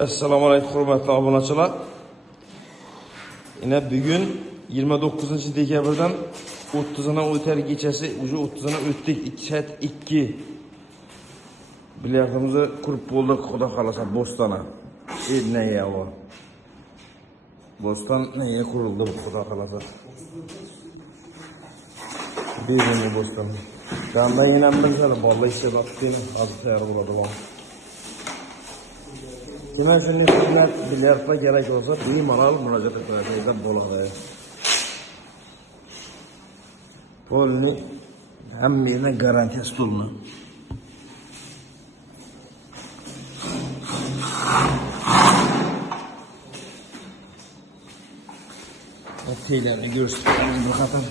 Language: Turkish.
Assalomu alaykum hurmatli obunachilar. Yine bugün 29 dekabrdan 30'una o'tar kechasi, уже 30'una o'tdik. 2 saat 2. Bilyardimizni qurib bo'ldik, xudo xolasa Bo'stona. Ne ya o? Bo'ston nega qurildi bu, xudo xolasa. Birinchi Bo'ston. Qanday yana bilsam, bolla ishga vaqtini hozir tayyor bo'ladi bu. Demak, shunday xizmat bilyardga kerak bo'lsa, bemalol murojaat qilib bo'ladi. Polni hammaga garantiya stolni. Teylarni göstereyim bu kadar.